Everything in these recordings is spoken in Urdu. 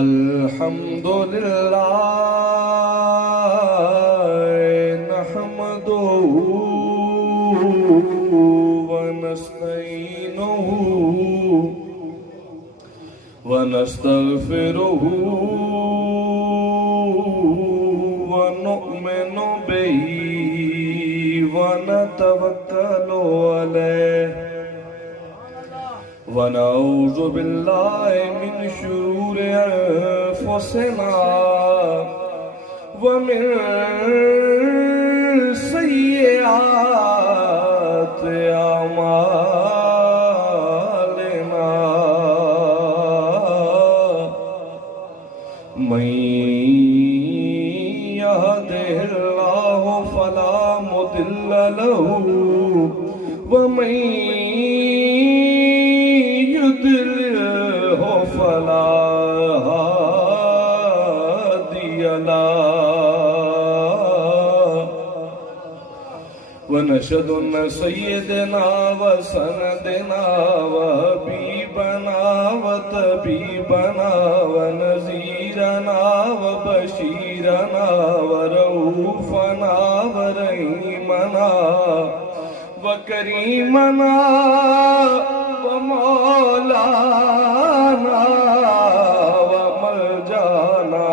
الحمدللہ نحمدہ ونستعینہ ونستغفرہ ونؤمن بہ ونتوکل علیہ ونعوذ باللہ من شرور انفسنا ومن سیئات اعمالنا من یہدہ اللہ فلا مضل له ومن يضلله فلا هادي له ونشهد أن سيدنا وسندنا وحبيبنا وطبيبنا ونذيرنا وبشيرنا ورؤوفنا ورحيمنا وكريمنا ومولانا وملجانا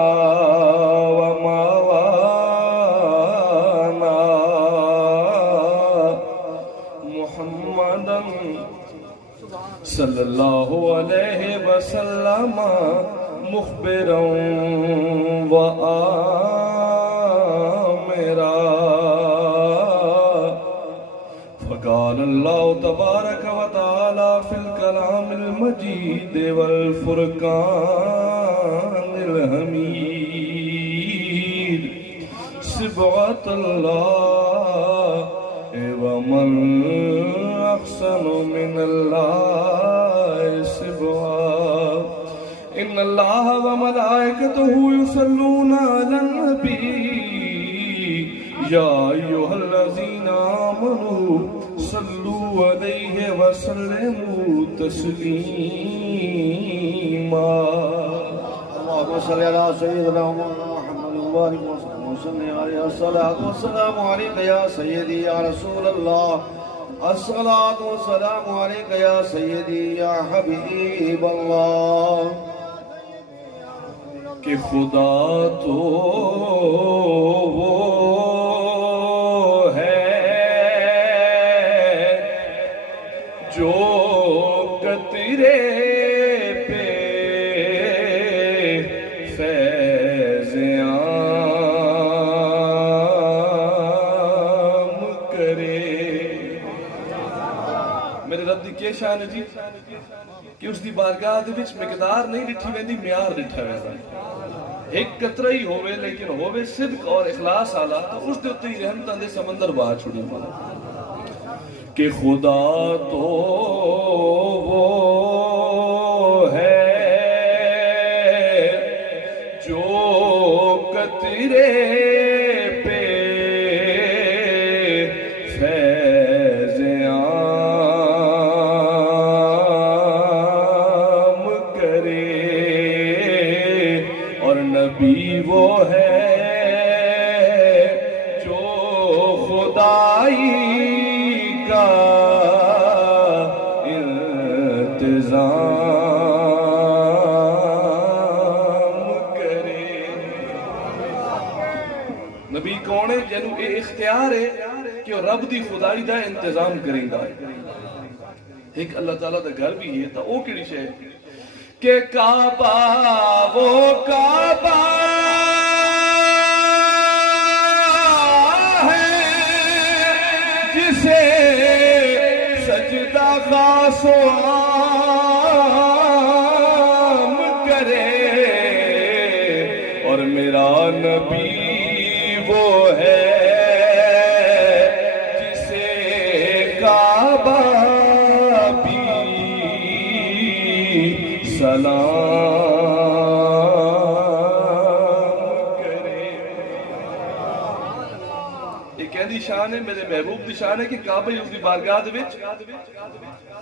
وموانا محمدا صلی اللہ علیہ وسلم مخبرا وآمرا فقال اللہ تبارک وتعالی فی الکلام المجید والفرقان الحمید صبغۃ اللہ ومن احسن من اللہ صبغۃ ان اللہ وملائکتہ یصلون علی النبی یا ایھا الذین آمنوا صلوا علیہ وسلموا تسلیما اللهم صل على سيدنا محمد وبارك وسلم عليه الصلاة والسلام عليك يا سيدي يا رسول الله الصلاة والسلام عليك يا سيدي يا حبيب الله کہ خدا تو وہ جو قطرے پہ فیض عام کرے. میرے رب دی کیا شان ہے جی کہ اس دی بارگاہ دے وچ مقدار نہیں ڈٹھی ویندی، معیار ڈٹھا ویندا. ایک قطرہ ہی ہووے لیکن ہووے صدق اور اخلاص آلا تو اس دے اتے ہی رحمتاں دے سمندر بہا چھڑی مالا. کہ خدا تو وہ ہے جو قطرے پہ فیض عام کرے اور نبی وہ ہے جو خدائی کا انتظام کرے. نبی کون ہے جنہوں اے اختیار ہے کہ وہ رب دی خدائی دا انتظام کریں گا. ایک اللہ تعالیٰ دا گھر بھی ہے تو وہ کیڑی شے کہ کعبہ وہ کعبہ ہے جسے سجدہ خاص و عام کرے اور میرا نبی وہ ہے جسے کعبہ بھی سلام کرے. ایک ایسی شان شان ہے, میرے محبوب دی شان ہے کہ کعبہ اس دی بارگاہ دے وچ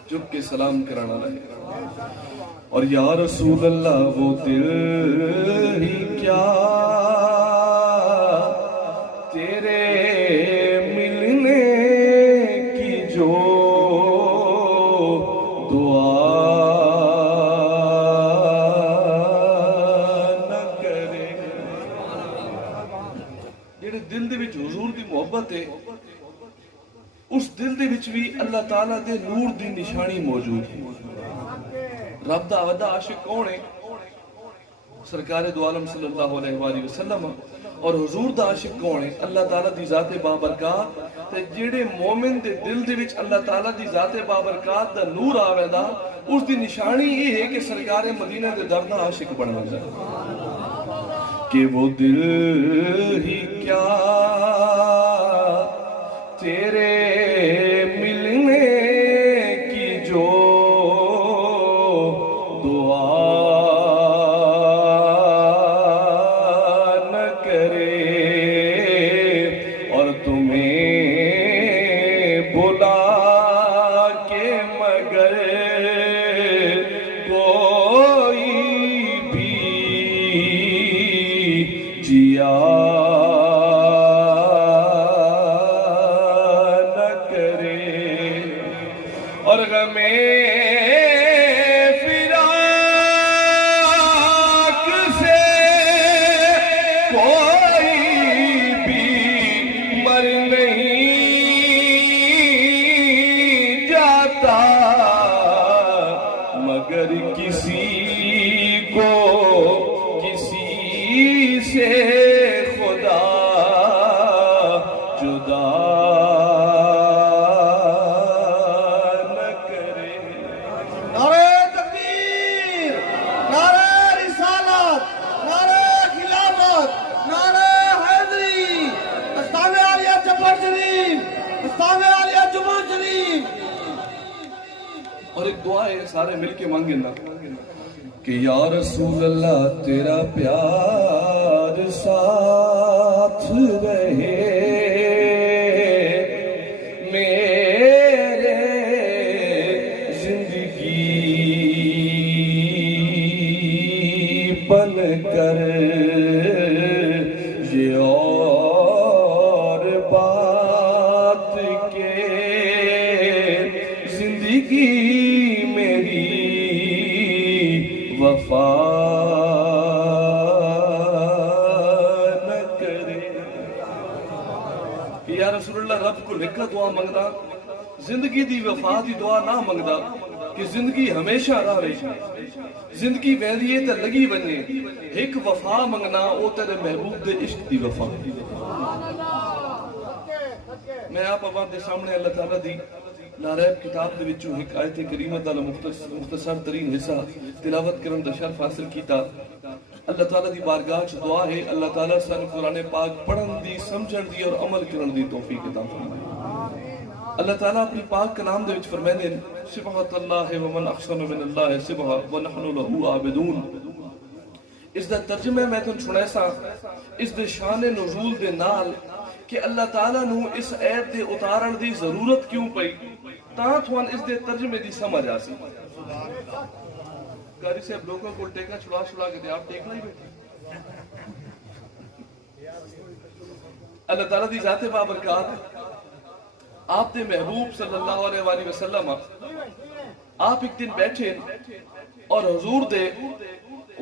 جھک کے سلام کرانا رہے. اور یا رسول اللہ وہ دل ہی کیا تیرے ملنے کی جو دعا نہ کرے. جڑے دل دے وچ حضور دی محبت ہے, اس دل دے وچ بھی اللہ تعالیٰ دے نور دی نشانی موجود ہے. رب دا وڈا عاشق کون ہے؟ سرکار دو عالم صلی اللہ علیہ وآلہ وسلم. اور حضور دا عاشق کون ہے؟ اللہ تعالیٰ دی ذات بابرکات. تے جڑے مومن دے دل دے وچ اللہ تعالیٰ دی ذات بابرکات دا نور آویندا, اس دی نشانی یہ ہے کہ سرکار مدینہ دے در دا عاشق بننا جائے. کہ وہ دل ہی کیا تیرے ملنے کی جو دعا نہ کرے, اور تمہیں بلا کے مگر کوئی بھی جیا نہ کرے. اور غمیں فراق سے کوئی بھی مر نہیں جاتا, مگر کسی کو کسی سے خدا جدا نہ کرے. نعرہ تکبیر, نعرہ رسالت, نعرہ خلافت, نعرہ حیدری, استامِ عالیہ چپڑ شریف, استامِ عالیہ جمعہ شریف. اور ایک دعا ہے, سارے مل کے مانگیں نا کہ یا رسول اللہ تیرا پیار ساتھ رہے میرے زندگی بن کر. یہ اور بات کہ زندگی میری وفا نہ کرے. یا رسول اللہ رب کو لکھا دعا منگدا, زندگی دی وفا دی دعا نہ منگدا کہ زندگی ہمیشہ رہے, زندگی ویلیے تے لگی بنے. ایک وفا منگنا او تیرے محبوب دے عشق دی وفا. میں آپ عوام دے سامنے اللہ تعالیٰ دی ناریب کتاب دے وچوں ایک آیت کریمہ دا مختصر ترین حصہ تلاوت کرن دا شرف حاصل کیتا. اللہ تعالیٰ دی بارگاہ چ دعا ہے اللہ تعالیٰ سن قرآن پاک پڑھن دی, سمجھن دی اور عمل کرن دی توفیق عطا فرمائے. اللہ تعالیٰ اپنی پاک کلام دے وچ فرمائے سبحان اللہ ومن احسن من اللہ سبحا ونحن له عابدون. اس دا ترجمہ میں تن سنائے سا اس دے شان نزول دے نال کہ اللہ تعالیٰ نو اس عیب دے اتارن دی ضرورت کیوں پئی, تاں تھوان اس دے ترجمے دی سمجھ آسی. قاری صاحب لوگوں کو ٹیکا چھڑا کے دے, آپ ٹیکنا ہی بیٹھے. اللہ تعالیٰ دی ذات بابرکات, آپ دے محبوب صلی اللہ علیہ وآلہ وسلم آپ ایک دن بیٹھے اور حضور دے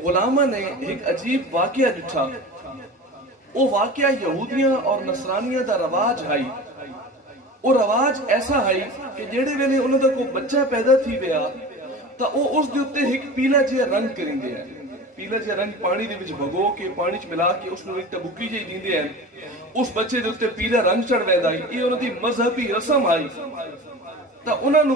غلامہ نے ایک عجیب واقعہ ڈٹھا. وہ واقعہ یہودیاں اور نصرانیاں دا رواج ہائی. وہ رواج ایسا ہائی کہ جیڑے ویلے انہوں دا کو بچہ پیدا تھی ویا تا وہ اس دے اتے ایک پیلا جے رنگ کریں دے ہیں. پیلا جے رنگ پانی دے وچ بھگو کے پانی چ ملا کے اس نو ایک تبکی جے دیندے ہیں. اس بچے دے اتے پیلا رنگ چڑھ ویندا ہے. یہ انہوں دی مذہبی رسم آئی. تا انہوں نے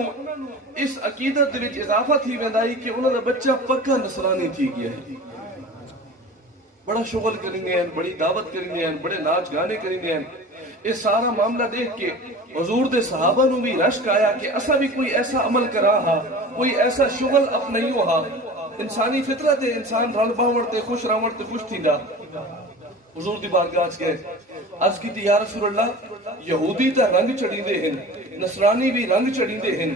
اس عقیدت دے وچ اضافہ تھی ویندا ہے کہ انہوں دا بچہ پکا نصرانی تھی گیا ہے. بڑا شغل کریں گے ہیں, بڑی دعوت کریں گے ہیں, بڑے ناچ گانے کریں گے ہیں. اس سارا معاملہ دیکھ کے حضور دے صحابہ نو بھی رشک آیا کہ اسا بھی کوئی ایسا عمل کرا ہا, کوئی ایسا شغل اپنائیو ہا. انسانی فطرت ہے, انسان رل باور تے خوش راور تے خوش تھی دا. حضور دی بارگاہ گئے, عرض کی تھی یا رسول اللہ یہودی تا رنگ چڑھیندے ہیں، نصرانی بھی رنگ چڑھیندے ہیں،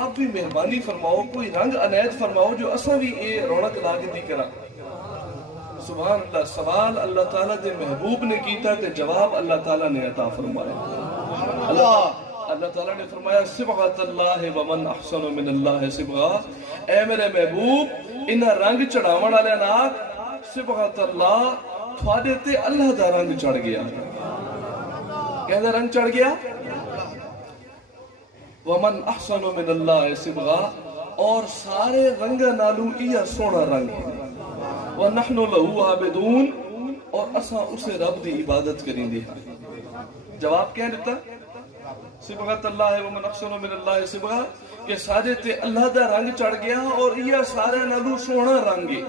آپ بھی مہربانی فرماؤ کوئی رنگ عنایت فرماؤ جو اساں بھی اے رونق لاگے دی کرا۔ سبحان اللہ، سوال اللہ تعالیٰ دے محبوب نے کیتا تے جواب اللہ تعالیٰ نے عطا فرمایا۔ اللہ تعالیٰ نے فرمایا صبغۃ اللہ ومن احسن من اللہ صبغہ، اے میرے محبوب انہاں رنگ چڑھاون والے نال صبغۃ اللہ تھوڑے تے اللہ دا رنگ چڑھ گیا۔ کہندے رنگ چڑھ گیا، ومن احسن من اللہ صبغہ، اور سارے رنگاں نالوں یہ سونا رنگ ہے، وَنَحْنُ لَهُ عَابِدُونَ، اور اساں اسے رب دی عبادت کریں دے ہاں۔ جواب کیا دیتا؟ صبغۃ اللہ ومن احسن من اللہ صبغہ، کہ سارے تے اللہ دا رنگ چڑھ گیا اور یہ سارے نالوں سونا رنگ ہے۔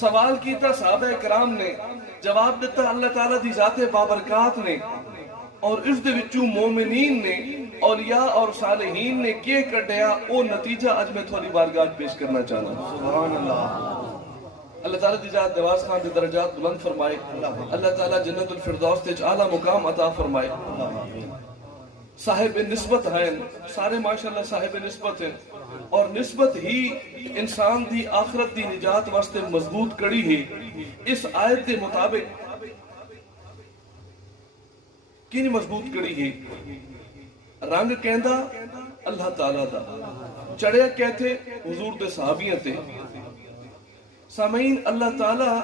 سوال کیتا صحابہ کرام نے، جواب دیتا اللہ تعالیٰ دی ذات بابرکات نے، اور اس دے وچوں مومنین نے، اولیاء اور صالحین نے کیے کڈیا، او نتیجہ اج میں تھوڑی بارگاہ پیش کرنا چاہنا۔ سبحان اللہ۔ اللہ تعالیٰ دی ذات نواز خان دی درجات بلند فرمائے، اللہ تعالیٰ جنت الفردوس تے اعلیٰ مقام عطا فرمائے۔ صاحب نسبت ہیں، سارے ماشاءاللہ صاحب نسبت ہیں، اور نسبت ہی انسان دی آخرت دی نجات واسطے مضبوط کڑی ہے۔ اس آیت دے مطابق کینی مضبوط کڑی ہے؟ رنگ کہندا اللہ تعالیٰ دا، چڑھیا کہتے حضور دے صحابیاں تے۔ سامعین، اللہ تعالیٰ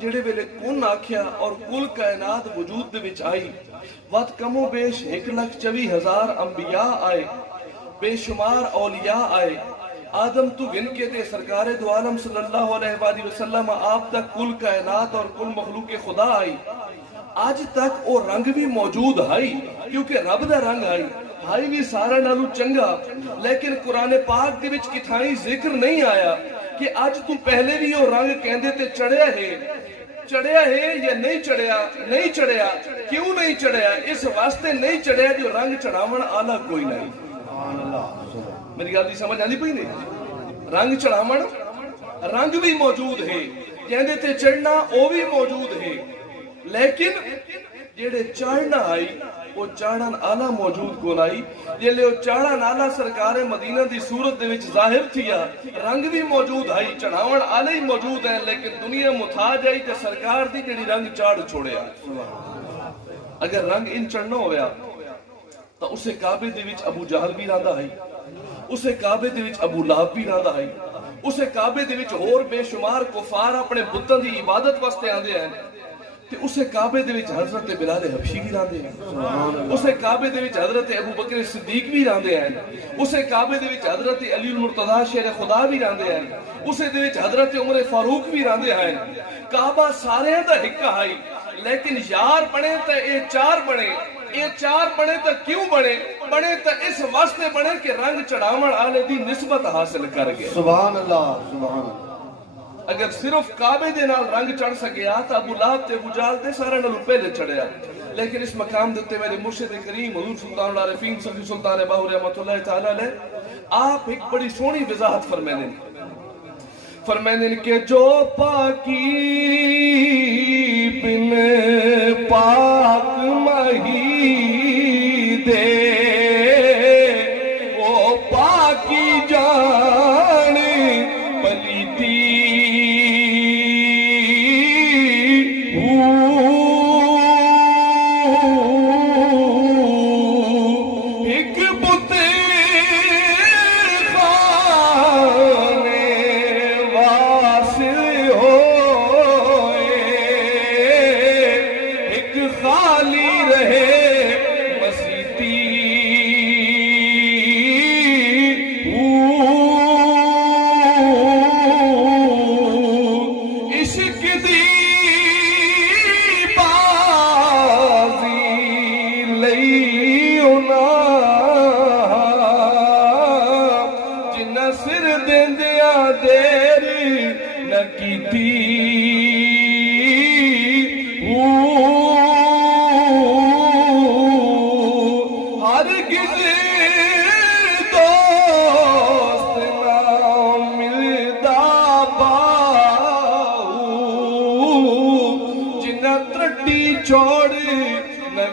جڑے ویلے کون آکھیا اور کل کائنات وجود دے وچ آئی، وقت کم و بیش 1,24,000 انبیاء آئے، بے شمار اولیاء آئے، آدم تو گن کے تے سرکار دو عالم صلی اللہ علیہ وآلہ وسلم آپ تک کل کائنات اور کل مخلوق خدا آئی۔ آج تک وہ رنگ بھی موجود ہے کیونکہ رب دا رنگ ہے بھی سارا نالو چنگا، لیکن قرآن پاک دے وچ کتھائیں ذکر نہیں آیا کہ آج تو پہلے بھی وہ رنگ کہندے تے چڑھیا ہے یا نہیں چڑھیا؟ نہیں چڑھیا۔ کیوں نہیں چڑھیا؟ اس واسطے نہیں چڑھیا جو رنگ چڑھاون آلہ کوئی نہیں۔ میری گل دی سمجھ آندی پئی نہیں؟ رنگ چڑھاون رنگ بھی موجود ہے، کہندے تے چڑھنا وہ بھی موجود ہے، لیکن جڑے چڑھنا آئی وہ چڑھن آلہ موجود کو لائی۔ جلے وہ چڑھن آلہ سرکار مدینہ دی صورت دے وچ ظاہر تھیا، رنگ بھی موجود ہے، چڑھاون آلہ ہی موجود ہیں، لیکن دنیا متھا جائی تے سرکار دی جڑی رنگ چاڑھ چھوڑیا۔ اگر رنگ ان چڑھنا ہویا تو اسے کعبے دے وچ ابو جہل بھی رہندا ہے، اسے کعبے دے وچ ابو لہب بھی رہندا ہے، اسے کعبے دے وچ اور بے شمار کفار اپنے بتاں دی عبادت واسطے آندے ہیں، تے اسے کعبے دے وچ حضرت بلال حبشی بھی رہندے ہیں، اسے کعبے دے وچ حضرت ابو بکر صدیق بھی رہندے ہیں، اسے کعبے دے وچ حضرت علی المرتضی شیر خدا بھی رہندے ہیں، اسے دے وچ حضرت عمر فاروق بھی رہندے ہیں۔ کعبہ سارے دا حکا ہے، لیکن یار بنے تے اے چار بنے۔ اے چار بنے تے کیوں بنے؟ بنے تے اس واسطے بنے کہ رنگ چڑھاون آلے دی نسبت حاصل کر گئے۔ سبحان اللہ، سبحان اللہ۔ اگر صرف کعبے دے نال رنگ چڑھ سکیا تو ابو لہب تے ابو جہل تے سارے نالوں پہلے چڑھیا، لیکن اس مقام دے تے میرے مرشد کریم حضور سلطان العارفین صفی سلطان باہو رحمۃ اللہ تعالی علیہ آپ ایک بڑی سونی وضاحت فرمائیں کہ جو پاکی بن پاک مہی دے وہ پاکی جان پلیتی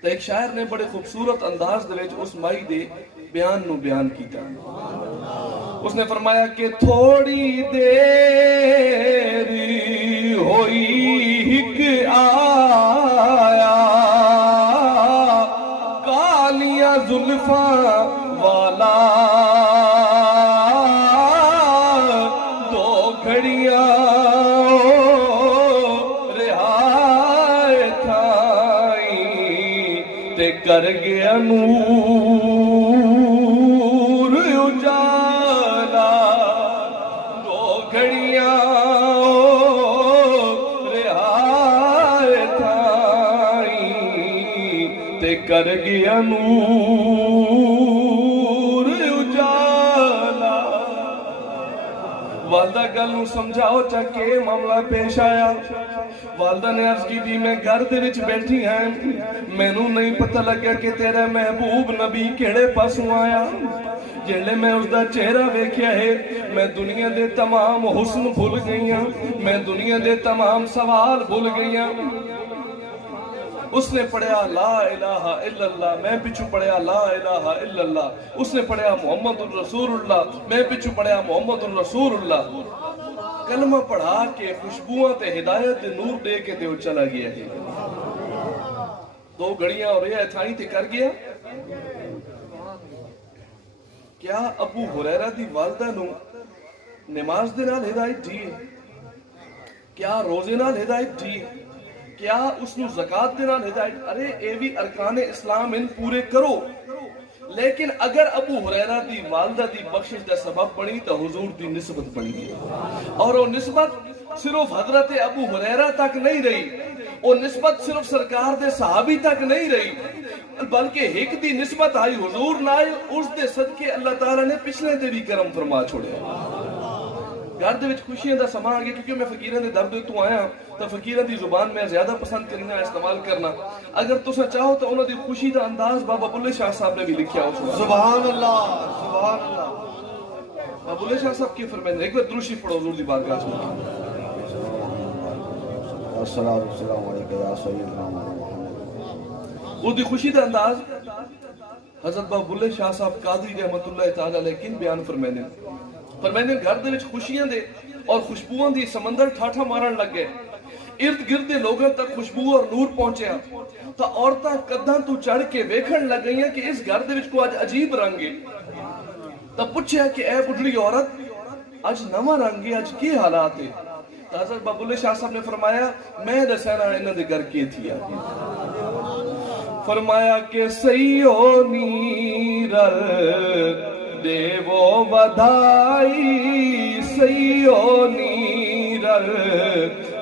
تو ایک شاعر نے بڑے خوبصورت انداز دے وچ اس مائی دے بیان نو بیان کیتا. اس نے فرمایا کہ تھوڑی دیر ہوئی ہک آیا کالیاں زلفاں والا دو گھڑیاں رہائے تھائی تے کر گیا نور اجالا دو گھڑیاں رہائے تھائی تے کر گیا نور اجالا. والدہ گل نو سمجھاؤ چاکے معاملہ پیش آیا. والدہ نے عرض کی دی میں گھر دے وچ بیٹھی ہیں مینوں نہیں پتہ لگیا کہ تیرا محبوب نبی کیڑے پاسوں آیا. جیلے میں اس دا چہرہ ویکھیا ہے میں دنیا دے تمام حسن بھول گئیاں میں دنیا دے تمام سوال بھول گئیاں. اس نے پڑھیا لا الہ الا اللہ میں پچھو پڑھیا لا الہ الا اللہ. اس نے پڑھیا محمد الرسول اللہ میں پچھو پڑھیا محمد الرسول اللہ. کلمہ پڑھا کے خوشبوئیں تے ہدایت دے نور دے کے تے وہ چلا گیا ہے. دو گھڑیاں اور یہ تھائی تے کر گیا. کیا ابو ہریرہ دی والدہ نو نماز دے نال ہدایت دی؟ کیا روزے نال ہدایت دی؟ کیا اس نو زکاة دے نال ہدایت؟ ارے اے بھی ارکان اسلام ان پورے کرو. لیکن اگر ابو ہریرہ دی والدہ دی بخشش دا سبب بنی تو حضور دی نسبت بنی اور وہ نسبت صرف حضرت ابو ہریرہ تک نہیں رہی وہ نسبت صرف سرکار دے صحابی تک نہیں رہی بلکہ ایک دی نسبت آئی حضور نائے اس دے صدقے اللہ تعالیٰ نے پچھلے دے بھی کرم فرما چھوڑے. گھر دے وچ خوشیاں دا سما آگے کیونکہ میں فقیران دے درد تو آیا تو فقیران دی زبان میں زیادہ پسند کرنا استعمال کرنا. اگر تسا چاہو تو انہوں دی خوشی دا انداز بابا بلے شاہ صاحب نے بھی لکھیا ہو. سبحان اللہ سبحان اللہ. بابا بلے شاہ صاحب کی فرمائیں ایک بار درود شریف پڑھو حضور دی بارگاہ میں. السلام علیکم یا سیدنا محمد. اس دی خوشی دا انداز حضرت بابا بلے شاہ صاحب قادری رحمت اللہ تعالی علیہ کن بیان فرمائیں فرمائیں گھر دے وچ خوشیاں دے اور خوشبوؤں دی سمندر ٹھاٹھا مارن لگ گئے. ارد گرد دے لوگوں تک خوشبو اور نور پہنچیا تو عورتاں قداں تو چڑھ کے ویکھن لگ گئیاں کہ اس گھر دے وچ کو اج عجیب رنگ ہے. تو پوچھیا کہ اے بڈھڑی عورت اج نواں رنگ ہے اج کی حالات ہے؟ تو حضرت بابا بلے شاہ صاحب نے فرمایا میں دسنا انہاں دے گھر کی تھی. فرمایا کہ سیو نیرل دیو بدھائی سیو نیرل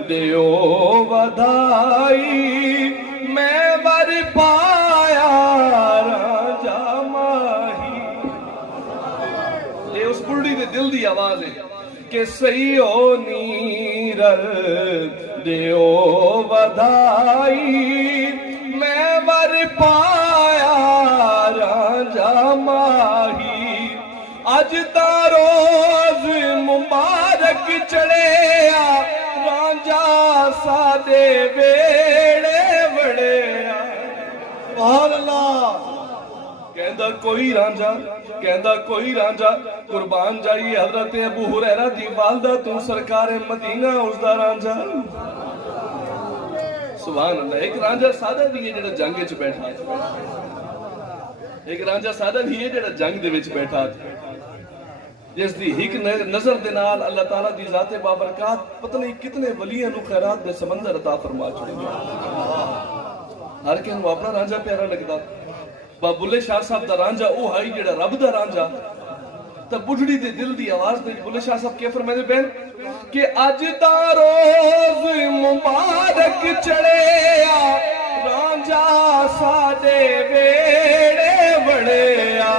دیو بدھائی میں بر پایا راجا ماہی. یہ اس بڑھڑی دے دل دی آواز ہے کہ سیو نیرل دیو بدھائی میں بر پایا راجا ماہی. اج تا روز مبارک چڑھیا رانجا سادے ویڑے وڑیا. سبحان اللہ. کہندا کوئی رانجا کہندا کوئی رانجا قربان جائیے حضرت ابو ہریرہ دی والدہ تو سرکار مدینہ اس دا رانجا. سبحان اللہ. ایک رانجا سادہ بھی ہے جڑا جنگ وچ بیٹھا ایک رانجا سادہ بھی ہے جڑا جنگ دے وچ بیٹھا جس دی ہک نظر دے نال اللہ تعالیٰ دی ذات بابرکات پتہ نہیں کتنے ولیاں نو خیرات دے سمندر عطا فرما چھوڑے. ہر کہیں اپنا رانجا پیارا لگدا. بابا بلے شاہ صاحب دا رانجا او ہائی جڑا رب دا رانجا. تا بڑھڑی دے دل دی آواز دے بلے شاہ صاحب کیا فرمائے بہن کہ اج دا روز مبارک چڑھیا رانجا ساڈے ویڑے وڑیا.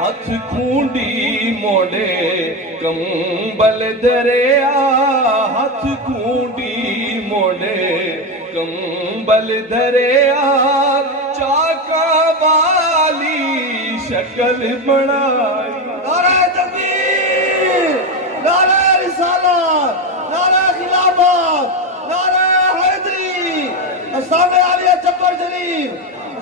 ہاتھ کھونڈی موڑے کمبل دریا ہاتھ کھونڈی موڑے کمبل دریا چاکا والی شکل بنائی. نعرہ تکبیر نعرہ رسالت نعرہ خلافت نعرہ حیدری اسلام علیہ جبر شریف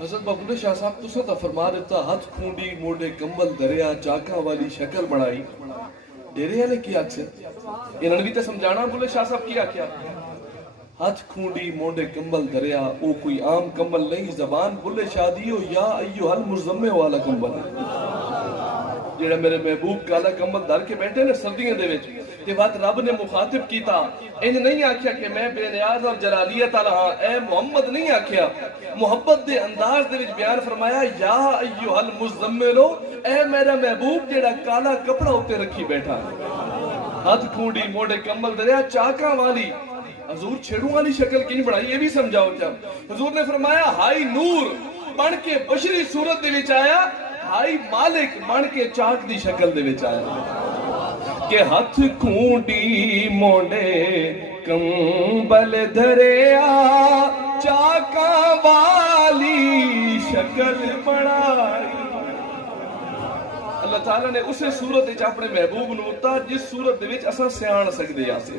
حضرت بابولے شاہ صاحب تساں تا فرما دیتا ہاتھ کھونڈی موڑے کمبل دریا چاکاں والی شکل بنائی ڈیرے والے کی آکھسے انہوں نے بھی تے سمجھانا بولے شاہ صاحب کی آکھیا ہاتھ کھونڈی موڑے کمبل دریا او کوئی عام کمبل نہیں زبان بولے شادیو یا ایوہ المزمع والا کمبل جیڑا میرے محبوب کالا کمبل دار کے بیٹھے نے سردیاں دے وچ تے بات رب نے مخاطب کیتا انج نہیں آکھیا کہ میں بے نیاز اور جلالیت والا ہاں اے محمد نہیں آکھیا محبت دے انداز دے وچ بیان فرمایا یا ایوہ المزملو اے میرا محبوب جیڑا کالا کپڑا اوتے رکھی بیٹھا ہاتھ کھونڈی موڑے کمبل دریا چاکاں والی حضور چھڑوں والی شکل کی نہیں بڑھائی یہ بھی سمجھاؤ کیا حضور نے فرمایا ہائی نور بن کے بشری صورت دے وچ آیا ہائی مالک بن کے چاک دی شکل دے وچ آیا کہ ہاتھ کھونڈی موڑے کمبل دریا چاکاں والی شکل بڑھائی اللہ تعالیٰ نے اسے صورت وچ اپنے محبوب نوتا جس صورت دے وچ اساں سیان سکدے آسے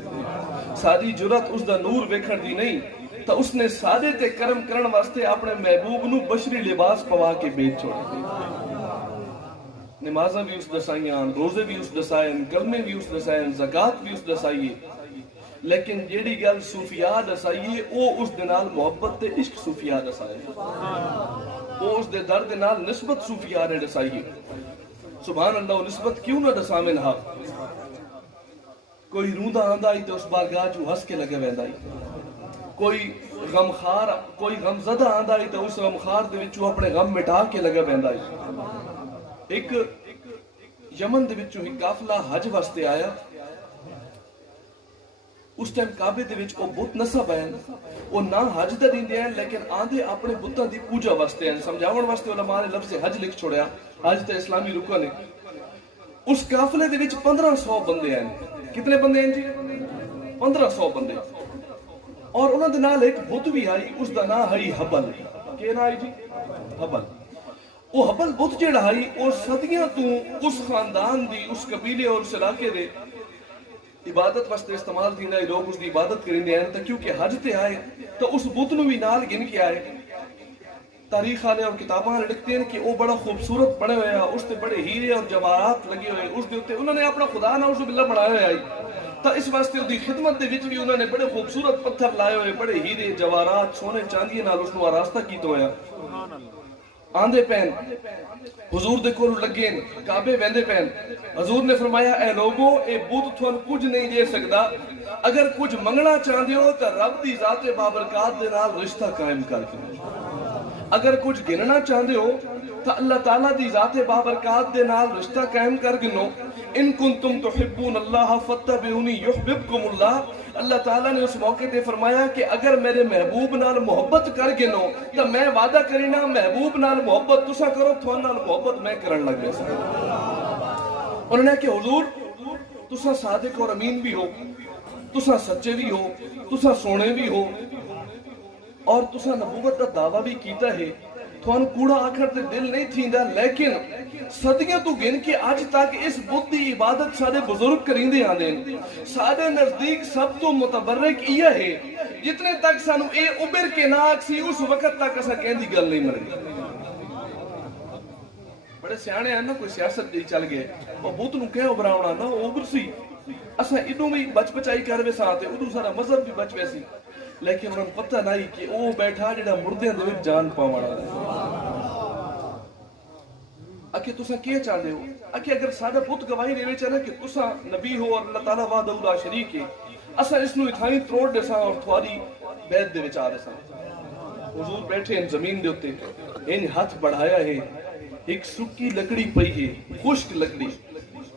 ساری جرت اس دا نور ویکھن دی نہیں تا اس نے سادے تے کرم کرن واسطے اپنے محبوب نو بشری لباس پوا کے بیچ چھوڑے نمازاں بھی اس دسائیاں روزے بھی اس دسائیں کلمے بھی اس دسائیں زکاة بھی اس دسائیے لیکن جیڑی گل صوفیاء دسائیے او اس دنال محبت تے عشق صوفیاء دسائیے او اس دے درد نال نسبت صوفیاء نے دسائیے سبحان اللہ نسبت کیوں نہ دسامن ہا کوئی روندہ آندہ آئی تو اس بارگاہ جو ہس کے لگے ویندہ آئی کوئی غمخار کوئی غمزدہ آندہ آئی تو اس غمخار دے وچوں اپنے غم مٹا کے لگے ویندہ آئی ایک یمن دے وچوں ہی قافلہ حج واسطے آیا اس ٹائم کعبے دے وچ او بت نصب ہیں او نہ حج دا دیندے ہیں لیکن آندے اپنے بتاں دی پوجا واسطے ہیں سمجھاون واسطے علماء نے لفظ حج لکھ چھوڑیا حج تے اسلامی رکن ہے اس قافلے دے وچ 1500 بندے ہیں کتنے بندے ہیں جی 1500 بندے اور انہاں دے نال ایک بت بھی آئی اس دا نام ہے حبل کہ نام ہے جی حبل وہ حبل بت جڑا ہے او صدیاں تو اس خاندان دی اس قبیلے اور اس علاقے دے عبادت واسطے استعمال تھیندا ہے لوگ اس دی عبادت کریندے ہیں تے کیونکہ حج تے آئے تو اس بت نو بھی نال گن کے آئے تاریخ والے اور کتاباں لکھتے ہیں کہ وہ بڑا خوبصورت بنے ہوئے ہیں اس تے بڑے ہیرے اور جواہرات لگے ہوئے اس دے اوتے انہوں نے اپنا خدا نعوذ باللہ بنایا ہوا ہے تا اس واسطے دی خدمت دے وچ بھی انہوں نے بڑے خوبصورت پتھر لائے ہوئے بڑے ہیرے جواہرات سونے چاندی نال اس نو آراستہ کیتا ہویا آندے پین حضور دے کول لگے کعبے ویندے پین حضور نے فرمایا اے لوگو اے بت تھون کچھ نہیں دے سکدا اگر کچھ منگنا چاہندے ہو تے رب دی ذات بابرکات دے نال رشتہ قائم کر کے اگر کچھ گننا چاہندے ہو تو اللہ تعالیٰ دی ذات بابرکات دے نال رشتہ قائم کر گنو ان کنتم تحبون اللہ فاتبعونی یحببکم اللہ اللہ تعالیٰ نے اس موقع تے فرمایا کہ اگر میرے محبوب نال محبت کر گنو تو میں وعدہ کرینا محبوب نال محبت تسا کرو تھوان نال محبت میں کرن لگ گیا انہوں نے کہ حضور تسا صادق اور امین بھی ہو تسا سچے بھی ہو تسا سونے بھی ہو اور تسا نبوت دا دعویٰ بھی کیتا ہے تھوان کوڑا آکھر تے دل نہیں تھیندا لیکن صدیاں تو گن کے آج تک اس بت دی عبادت سارے بزرگ کریندے آندے سارے نزدیک سب تو متبرک یہ ہے جتنے تک سانو اے ابر کے ناک سی اس وقت تک اسا کہندی گل نہیں مرے بڑے سیانے ہیں نا کوئی سیاست دی چل گئے وہ بت نو کہہ ابراونا نا ابر سی اسا ادوں بھی بچ بچائی کروے ساتھ ادوں سارا مذہب بھی بچ ویسی لیکن انہوں پتہ نہیں کہ وہ بیٹھا جڑا مردے دے وچ جان پاونا اکھے تسا کیا چاہتے ہو اکھے اگر سادہ بت گواہی دے وچ نا کہ تسا نبی ہو اور اللہ تعالیٰ وحدہ لا شریک ہے اسا اس نو اتھائی تروڑ دے ساں اور تھواری بیت دے وچ آ دے ساں حضور بیٹھے ان زمین دے ہوتے ان ہاتھ بڑھایا ہے ایک سکی لکڑی پئی ہے خشک لکڑی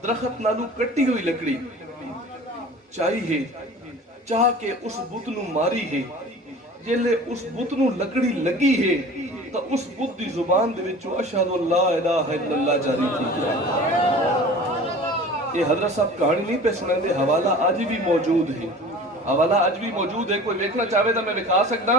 درخت نالو کٹی ہوئی لکڑی چاہی ہے چاہ کے اس بت نو ماری ہے جلے اس بت نو لکڑی لگی ہے تو اس بت دی زبان دے وچوں اشہد اللہ الہ الا اللہ جاری کی یہ حضرت صاحب کہانی نہیں پہ سنیں دے حوالہ آج بھی موجود ہے حوالہ آج بھی موجود ہے کوئی دیکھنا چاہے تو میں دکھا سکتا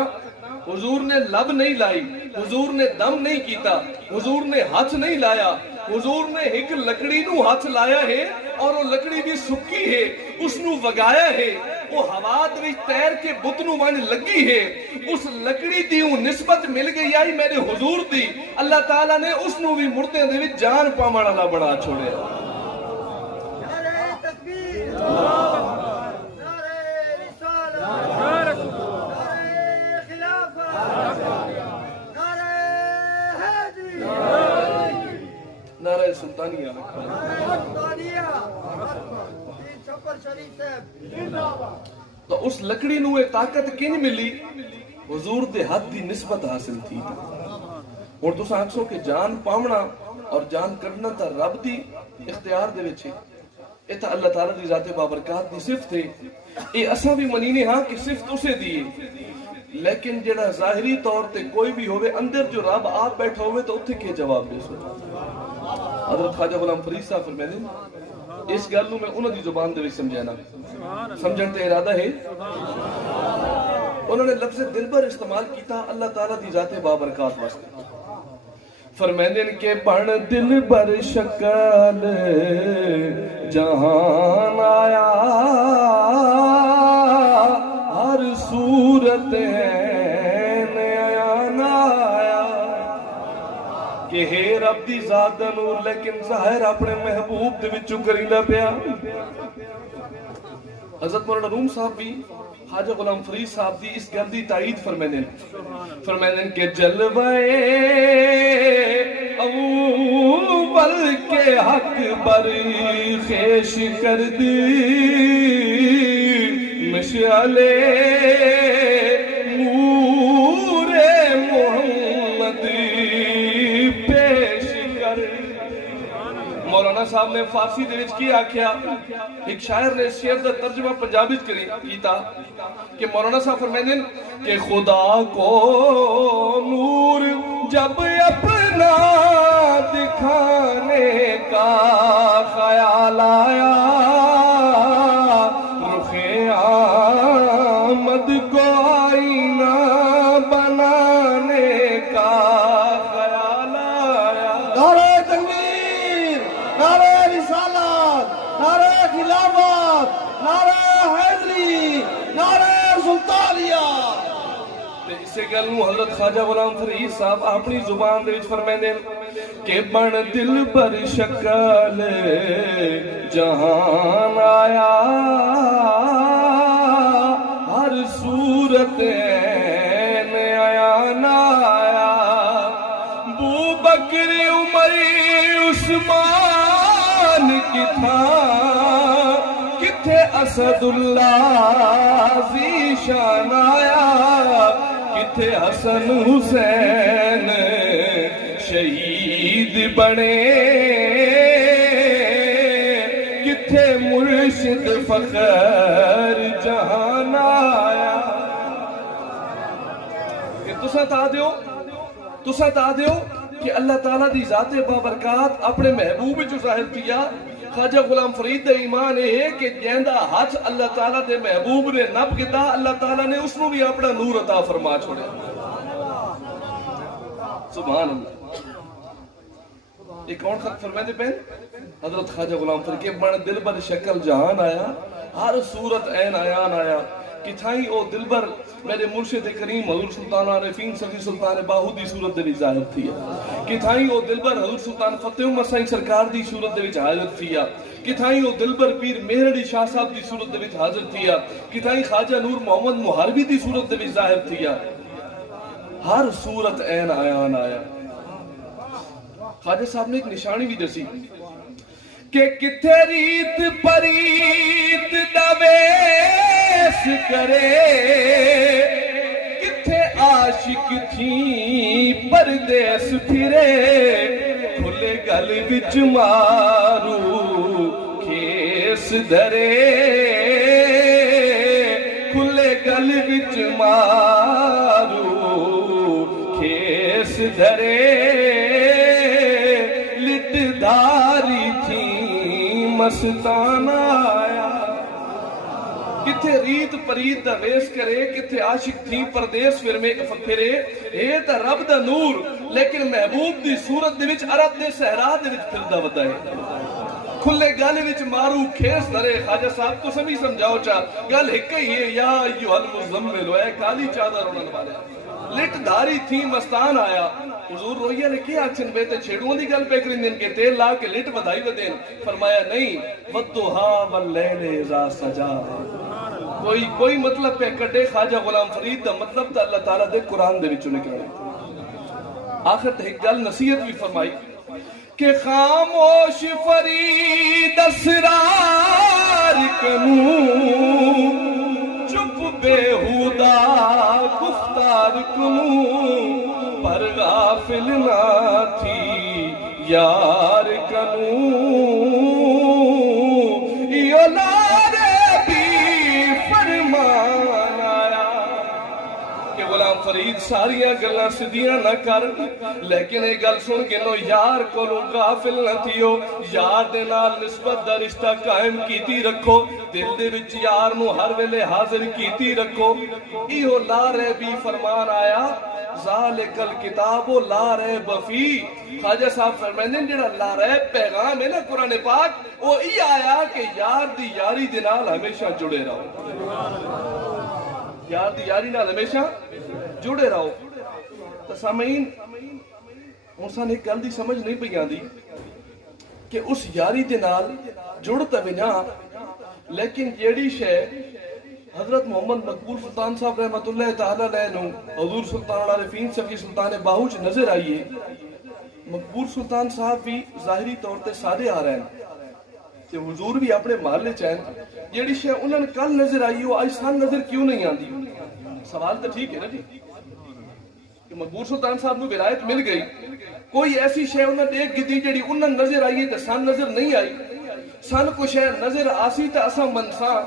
حضور نے لب نہیں لائی حضور نے دم نہیں کیتا حضور نے ہاتھ نہیں لایا حضور نے ایک لکڑی نو ہاتھ لایا ہے اور وہ لکڑی بھی سکی ہے، اس نو وگایا ہے، وہ ہوا دے وچ تیر کے بت نو ون لگی ہے، اس لکڑی دی نسبت مل گئی آئی میرے حضور دی، اللہ تعالیٰ نے اس نو بھی مردے دے وچ جان پاون والا بنا چھوڑیا۔ نعرہ تکبیر، نعرہ رسالت، نعرہ خلافت، نعرہ حیدری، نعرہ سلطانیہ۔ نعرہ سلطانیہ، پیر چھپر شریف صاحب۔ تو اس لکڑی نو یہ طاقت کن ملی؟ حضور دے ہاتھ دی نسبت حاصل تھی۔ اور تو آکھو کہ جان پاونا اور جان کرنا تا رب دی اختیار دے وچ ہے، اے تا اللہ تعالیٰ دی ذات بابرکات دی صفت ہے، اے اساں بھی منینے ہاں کہ صفت اسے دی ہے، لیکن جڑا ظاہری طور تے کوئی بھی ہوئے اندر جو رب آپ بیٹھا ہوئے تو اتھے کے جواب دے سو۔ حضرت خواجہ غلام فرید صاحب فرمائے دیں اس گل نو میں انہاں دی زبان دے وچ سمجھانا، سمجھن تے ارادہ ہے۔ انہوں نے لفظ دلبر استعمال کیتا اللہ تعالیٰ دی ذات بابرکات واسطے۔ فرمیندن کے بن دلبر شکل جہان آیا، ہر صورت عین آیا، کہ ہے رب دی ذات دا نور لیکن ظاہر اپنے محبوب دے وچوں کریندا پیا۔ حضرت مولانا روم صاحب بھی خواجہ غلام فرید صاحب دی اس گل دی تائید فرمائیں کہ جلوے اول کے حق بر خیش کر دی، مشعل نور محمد پیش کر۔ مولانا صاحب نے فارسی دے وچ کی آکھیا، ایک شاعر نے اس شعر دا ترجمہ پنجابی کیتا کہ مولانا صاحب فرمائیں کہ خدا کو نور جب اپنا دکھانے کا خیال آیا، رخ آمد کو آئینہ بنانے کا خیال آیا۔ نعرہ تکبیر، نعرہ رسالت، نعرہ خلافت، نعرہ حیدری، نعرہ سلطانیہ۔ اسے گل نو حضرت خواجہ غلام فرید صاحب اپنی زبان دے وچ فرمائندے کہ بن دل پر شکل جہان آیا، ہر صورت عین عیان آیا، بو بکر عمر عثمان کی تھا، کتھے اسد اللہ ذیشان آیا، کتھے حسن حسین شہید بنے، کتھے مرشد فخر جہان آیا۔ کہ تسا تا دیو کہ اللہ تعالیٰ دی ذات بابرکات اپنے محبوب جو ظاہر کیا۔ خواجہ غلام فرید دا ایمان ہے کہ جیندہ ہاتھ اللہ تعالیٰ دے محبوب نے نب کیتا، اللہ تعالیٰ نے اس کو بھی اپنا نور عطا فرما چھوڑے۔ سبحان اللہ۔ ایک اور خط فرمائے دے پہن حضرت خواجہ غلام فرید کے بن دل بر شکل جہان آیا، ہر صورت عین عیان آیا، کتھائیں او دلبر میرے مرشد کریم حضور سلطان عارفین صغیر سلطان باہو دی صورت دے وچ ظاہر تھی ہے، کتھائیں او دلبر حضور سلطان فتح عمر سائیں سرکار دی صورت دے وچ حاضر تھی ہے، کتھائیں او دلبر پیر مہر علی شاہ صاحب دی صورت دے وچ حاضر تھی ہے، کتھائیں خواجہ نور محمد محاربی دی صورت دے وچ ظاہر تھی ہے، ہر صورت عین عیان آیا۔ خواجہ صاحب نے ایک نشانی بھی دسی کہ کتھے ریت پریت دویس کرے، کتھے عاشق تھی پردیس پھرے، کھلے گل وچ مارو کھیس دھرے، کھلے گل وچ مارو کھیس دھرے، لٹ دھاری تھی مستانہ آیا۔ کتھے ریت پریت دا ویس کرے کتھے عاشق تھی پردیس پھرے اے تا رب دا نور لیکن محبوب دی صورت دے وچ عرب دے صحرا دے وچ پھردا ودا ہے کھلے گل وچ مارو کھیس درے خواجہ صاحب کو سبھی سمجھاؤ چاہ گل ایک ہی ہے یا ایھا المزمل اے کالی چادر اڑن والے لٹ دھاری تھی مستان آیا حضور رویا نے کیا اچھن بے تے چھیڑوں دی گل پہ کرندن کے تیل لا کے لٹ بدائی ودین فرمایا نہیں وَالضُّحَىٰ وَاللَّيْلِ اِذَا سَجَىٰ کوئی مطلب پہ کٹے خواجہ غلام فرید دا مطلب تا اللہ تعالیٰ دے قرآن دے وچوں نکلے آخر تے ایک گل نصیحت بھی فرمائی کہ خاموش فرید اسرار کنوں چپ بےہودہ گفتار کنوں پر غافل نہ تھی یار کنوں یہ لارے بھی فرمان آیا کہ غلام فرید ساریاں گلاں سدیاں نہ کر لیکن ایک گل سن کے نو یار کو غافل نہ تھیو یار دے نال نسبت دا رشتہ قائم کیتی رکھو دل دے وچ یار نو ہر ویلے حاضر کیتی رکھو ایہو لا ریبی فرمان آیا ذالک الکتاب لا ریب فی خواجہ صاحب فرمائندے جڑا لا ریب پیغام ہے نا قرآن پاک وہ ای آیا کہ یار دی یاری دے نال ہمیشہ جڑے رہو یار دی یاری نال ہمیشہ جڑے رہو تو سامعین انسان ایک گل دی سمجھ نہیں پئی آندی کہ اس یاری دے نال جڑتا بنا لیکن جیڑی شے حضرت محمد مقبول سلطان صاحب رحمت اللہ تعالیٰ علیہ نو حضور سلطان العارفین صفی سلطان باہوچ نظر آئیے مقبول سلطان صاحب بھی ظاہری طور تے سادے آ رہے ہیں کہ حضور بھی اپنے محلے چاہیں جیڑی شے انہوں نے کل نظر آئی وہ آج سال نظر کیوں نہیں آندی سوال تو ٹھیک ہے نا جی کہ مقبول سلطان صاحب نو ولایت مل گئی کوئی ایسی شے انہوں نے دیکھ گئی جیڑی انہوں نے نظر آئی تے سن نظر نہیں آئی سن کو شے نظر آسی تے اساں منساں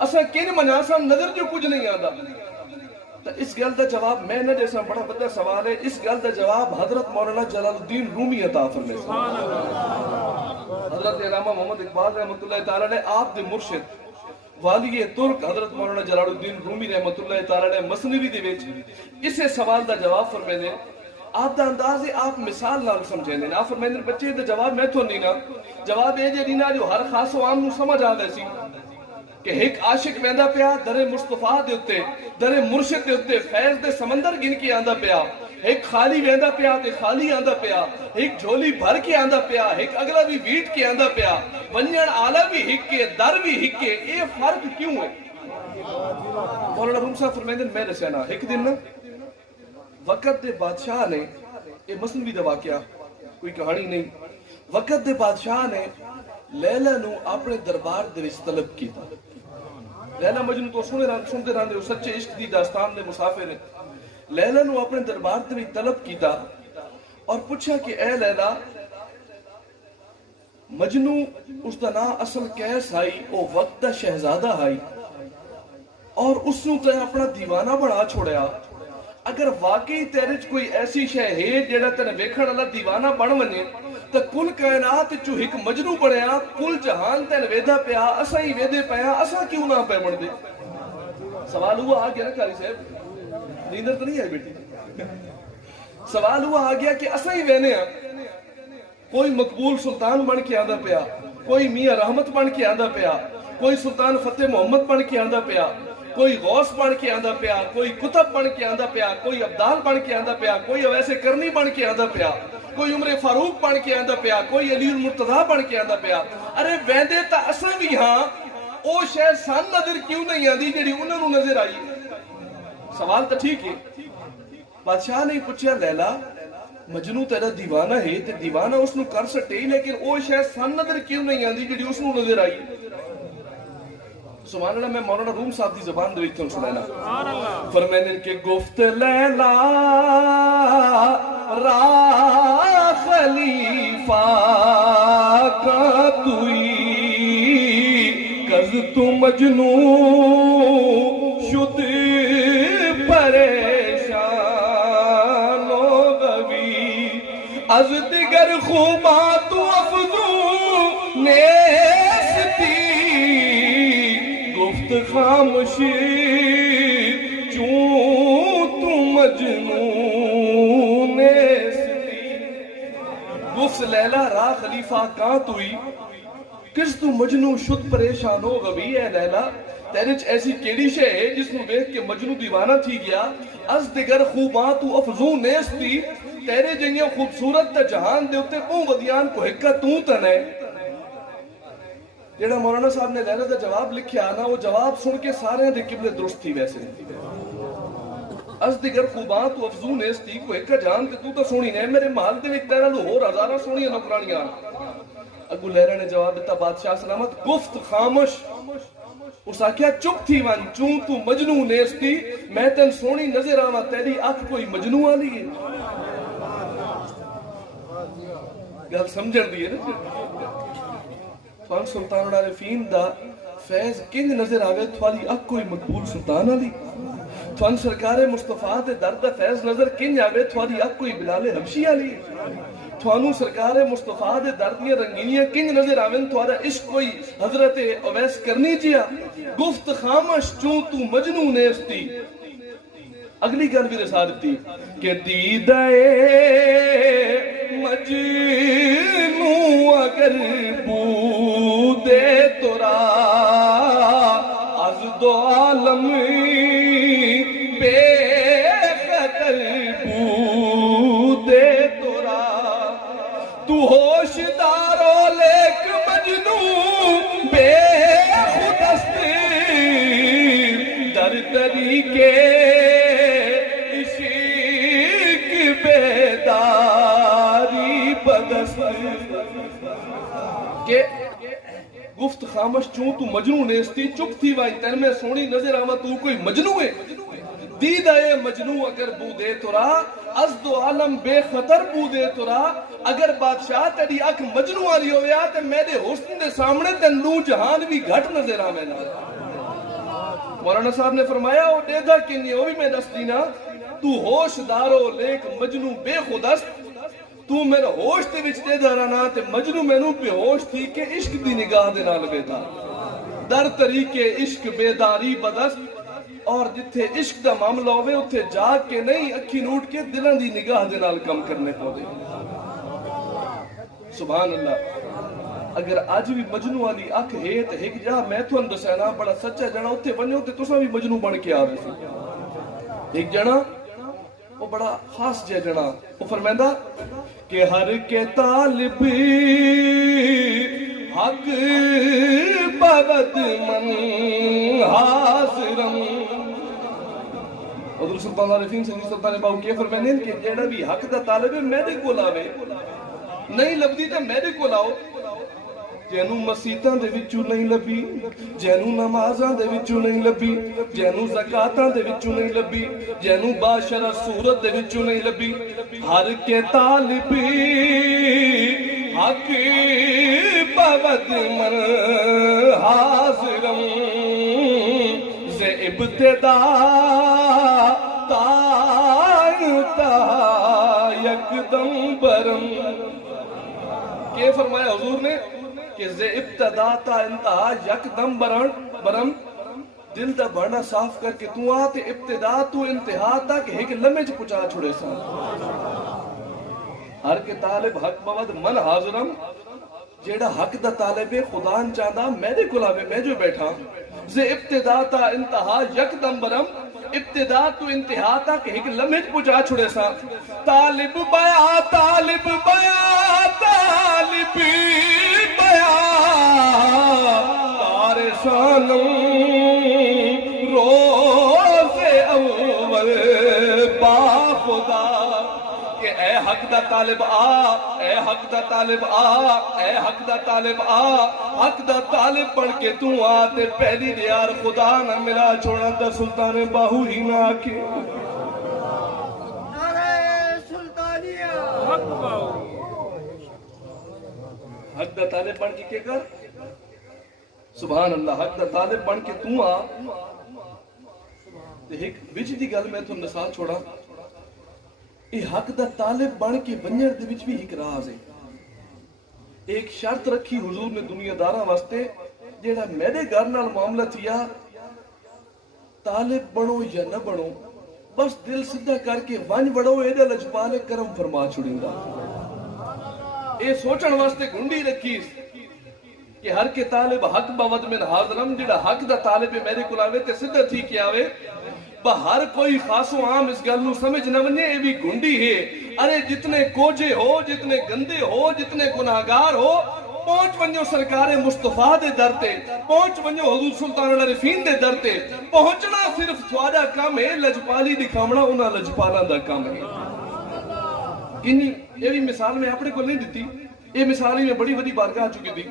اساں کن مناساں نظر جو کچھ نہیں آندا تو اس گل دا جواب میں نہ جیسا بڑا بڑا سوال ہے اس گل دا جواب حضرت مولانا جلال الدین رومی عطا فرمائے سبحان اللہ حضرت علامہ محمد اقبال رحمۃ اللہ تعالی علیہ آپ دے مرشد والی ترک حضرت مولانا جلال الدین رومی رحمۃ اللہ تعالی علیہ مثنوی دے وچ اسے سوال دا جواب فرمائے نے آپ دا انداز ہے آپ مثال نال سمجھے نے آپ فرمائے نے بچے دا جواب میں تو نہیں نا جواب اے جے دینا جو ہر خاص و عام نو سمجھ آ ویسی کہ ایک عاشق ویندا پیا در مصطفیٰ دے اتے در مرشد دے اتے فیض دے سمندر گن کے آندا پیا ایک خالی ویندا پیا تے خالی آندا پیا ایک جھولی بھر کے آندا پیا ایک اگلا بھی ویٹ کے آندا پیا ونجن آلا بھی ہک کے در بھی ہک کے اے فرق کیوں ہے مولانا روم صاحب فرمائندے میں دسیا نا ایک دن وقت دے بادشاہ نے اے مثنوی دا واقعہ کوئی کہانی نہیں وقت دے بادشاہ نے لیلہ نو اپنے دربار دے وچ طلب کیتا لیلہ مجنون تو سنتے رہندے سچے عشق دی داستان دے مسافر ہیں لیلہ نو اپنے دربار دے وچ طلب کیتا اور پوچھا کہ اے لیلہ مجنو اس دا نام اصل کیس آئی او وقت دا شہزادہ آئی اور اس نو تے اپنا دیوانہ بنا چھوڑیا اگر واقعی تیرے کوئی ایسی شے ہے جیڑا تینے ویکھن والا دیوانہ بن ونے تے کل کائنات چوں ایک مجنو بنیا کل جہان تین ویدا پیا اساں ہی ویدے پیا اساں کیوں نہ پے بن دے سوال ہوا آ گیا نا قاری صاحب نیندر تو نہیں آئی بیٹی سوال ہوا آ گیا کہ اساں ہی وینے ہاں کوئی مقبول سلطان بن کے آندا پیا کوئی میاں رحمت بن کے آندا پیا کوئی سلطان فتح محمد بن کے آندا پیا کوئی غوث بن کے آندا پیا کوئی کتب بن کے آندا پیا کوئی عبدال بن کے آندا پیا کوئی اویسے کرنی بن کے آندا پیا کوئی عمر فاروق بن کے آندا پیا کوئی علی المرتضیٰ بن کے آندا پیا ارے ویندے تا اساں بھی ہاں او شے سن نظر کیوں نہیں آندی جڑی انہاں نوں نظر آئی سوال تو ٹھیک ہے بادشاہ نے پوچھا لیلا مجنو تیرا دیوانہ ہے تے دیوانہ اس نوں کر سٹے لیکن او شے سن نظر کیوں نہیں آندی جڑی اس نوں نظر آئی سبحان اللہ میں مولانا روم صاحب دی زبان دے وچ تھانوں سنانا فرماندے کہ گفت لیلا را خلیفہ کا توئی کز تو مجنو شد پریشان و غوی از دیگر خوبات و افزون نیستی گفت خان خاموشی چوں تو مجنون ستی گفت لیلہ را خلیفہ کہاں توئی کس تو مجنو شد پریشان ہو غبی اے لیلہ تیرے ایسی کیڑی شے ہے جس نو دیکھ کے مجنو دیوانہ تھی گیا از دیگر خوباں تو افزون نیستی تیرے جنگیوں خوبصورت تا جہان دے اتے پوں ودیان کو حکا تو تنے جیڑا مولانا صاحب نے لیلہ دا جواب لکھیا نا وہ جواب سن کے سارے دے قبلے درست تھی ویسے از دیگر خوباں تو افزون نیستی کو حکا جہان دے تو سونی نے میرے محل دے ایک تیرہ لہور ہزارہ سونی نوکرانیاں اگو لیلہ نے جواب دیتا بادشاہ سلامت گفت خاموش اس آکھیا چپ تھی وان چون تو مجنو نیستی میں تن سونی نظر آما تیری آنکھ کوئی مجنو آلی ہے گل سمجھن دیئے نا فان سلطان العارفین دا فیض کنج نظر آگئے تھوالی آنکھ کوئی مقبول سلطان آلی تھوان سرکار مصطفیٰ دے درد فیض نظر کنج آگئے تھوالی آنکھ کوئی بلال حبشی آلی تھوانو سرکار مصطفیٰ دے دردیاں رنگینیاں کنج نظر آویں تھوارا عشق کوئی حضرت اویس کرنی جیا گفت خاموش چون تو مجنو نیستی اگلی گل بھی رسالتی کہ دیدائے مجنو اگر بودے تورا از دو عالم بے خطر بودے تورا تو ہوش دارو لیک مجنو بے خودست در طریقے عشق بیداری بدست کہ گفت خاموش چون تو مجنو نیستی چپ تھی وائی تین میں سونی نظر آما تو کوئی مجنو ہے دیدائے مجنو اگر بودے تورا از دو عالم بے خطر بودے تورا اگر بادشاہ تیری اک مجنو آ رہی ہویا تے میرے حسن دے سامنے تن لوں جہان بھی گھٹ نظر آمیں نا مولانا صاحب نے فرمایا وہ دیدہ کنی وہ بھی میں دست دینا تو ہوش دارو لیک مجنو بے خودست تو میرا ہوش تے وچ دیدہ رانا تے مجنو میں نو بے ہوش تھی کہ عشق دی نگاہ دے نال بیتا در طریقے عشق بیداری بدست اور جتھے عشق دا معاملہ ہوئے اتھے جاگ کے نہیں اکھی نوٹ کے دلان دی نگاہ دے نال کم کرنے کو دے سبحان اللہ اگر آج بھی مجنو والی اکھ ہے تے ایک جا میں تو اندر سینا بڑا سچا جانا اتھے بنیو تے تسا بھی مجنو بن کے آوے سی ایک جانا وہ بڑا خاص جے جانا وہ فرمیندہ کہ ہر کے طالب حق بغد من حاضرم حضور سلطان العارفین سید سلطان باہو کے فرمائیں کہ جیڑا بھی حق دا طالب ہے میرے کو لاوے نہیں لبدی تے میرے کو لاؤ جینو مسیتاں دے وچوں نہیں لبی جینو نمازاں دے وچوں نہیں لبی جینو زکاتاں دے وچوں نہیں لبی جینو باشرہ صورت دے وچوں نہیں لبی ہر کے طالب حق بغد من حاضرم زِ ابتدا تا یکدم برم کہ فرمایا حضور نے کہ زِ ابتدا تا انتہا یکدم برم دل دا بڑھنا صاف کر کے تو آتے ابتدا تو انتہا تک ایک لمحے پچا چھوڑے سا ہر کے طالب حق بغد من حاضرم جیڑا حق دا طالب خدا چاہتا میرے گلابے میں جو بیٹھا زِ ابتدا تا انتہا یکدم برم ابتدا تو انتہا تک ایک لمحے پچا چھوڑے سا طالب بیا طالب بیا طالب بیا تارے سانم روز اول با خدا کہ اے حق دا طالب آ اے حق دا طالب آ اے حق دا طالب آ حق دا طالب پڑھ کے تو آتے پہلی دیار خدا نہ ملا چھوڑا دا سلطان باہو ہی نہ آکے نعرہ سلطانیہ حق دا طالب پڑھ کے کر سبحان اللہ حق دا طالب پڑھ کے تو آ ایک بچ دی گل میں تو نسال چھوڑا یہ حق دا طالب بن کے بنیر دے وچ بھی ایک راز ہے ایک شرط رکھی حضور نے دنیا دارہ واسطے جیڑا میرے گھر نال معاملہ تھیا طالب بنو یا نہ بنو بس دل سدھا کر کے ونج بڑو ایڈا لجپال کرم فرما چھڑیں گا. اے سوچن واسطے گھنڈی رکھی کہ ہر کے طالب حق بود من حاضرم جڑا حق دا طالب میرے کو آوے تے سدھا تھی کہ آوے ہر کوئی خاص و عام اس گل نو سمجھ نہ ونجے اے بھی گھنڈی ہے. ارے جتنے کوجے ہو جتنے گندے ہو جتنے گناہگار ہو پہنچ ونجو سرکار مصطفیٰ دے در تے پہنچ ونجو حضور سلطان العارفین دے در تے پہنچنا صرف تھوڑا کام ہے لجپالی دکھاونا انہاں لجپالاں دا کام ہے. کنی یہ بھی مثال میں اپنے کو نہیں دیتی یہ مثال ہی میں بڑی بڑی بارگاہ چکی تھی.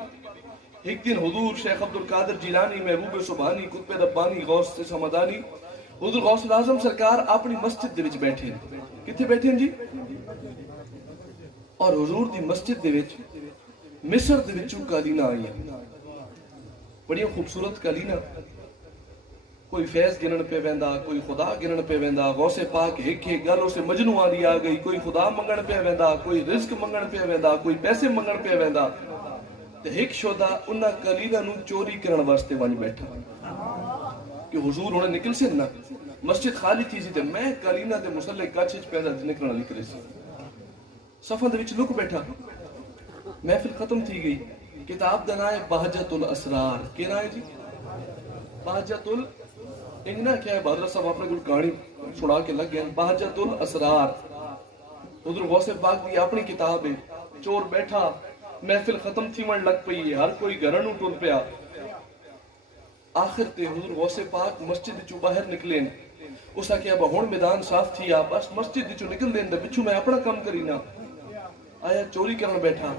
ایک دن حضور شیخ عبدالقادر جیلانی محبوب سبحانی قطب ربانی غوث سمدانی حضور غوث العظم سرکار اپنی مسجد دے وچ بیٹھے ہیں. کتھے بیٹھے ہیں جی؟ اور حضور دی مسجد دے وچ مصر دے وچوں قالینہ آئی ہیں بڑی خوبصورت قالینہ. کوئی فیض گنن پہ ویندا کوئی خدا گنن پہ ویندا غوث پاک ایک ایک گل اسے مجنوں آدھی آ گئی. کوئی خدا منگن پہ ویندا کوئی رزق منگن پہ ویندا کوئی پیسے منگن پہ ویندا تے ایک شودا انہاں قالینہ نو چوری کرن واسطے ونج بیٹھا کہ حضور ہونے نکل سے نہ مسجد خالی تھی سی تے میں قالینہ دے مصلی کچھ وچ پیدا نکلنا نکلے سی صفاں دے وچ لک بیٹھا. محفل ختم تھی گئی. کتاب دا نام ہے بہجت الاسرار. کیا نام ہے جی؟ بہجت انجنا کیا ہے بہادر صاحب اپنے کوئی کہانی سنا کے لگ گئے. بہجت الاسرار حضور غوث پاک دی اپنی کتاب ہے. چور بیٹھا محفل ختم تھی من لگ پئی ہر کوئی گھر نو ٹر پیا. آخر تے حضور غوث پاک مسجد چوں باہر نکلے. اس آکھیا با ہن میدان صاف تھی آ بس مسجد چوں نکل دین دے پچھوں میں اپنا کام کرینا. آیا چوری کرن بیٹھا.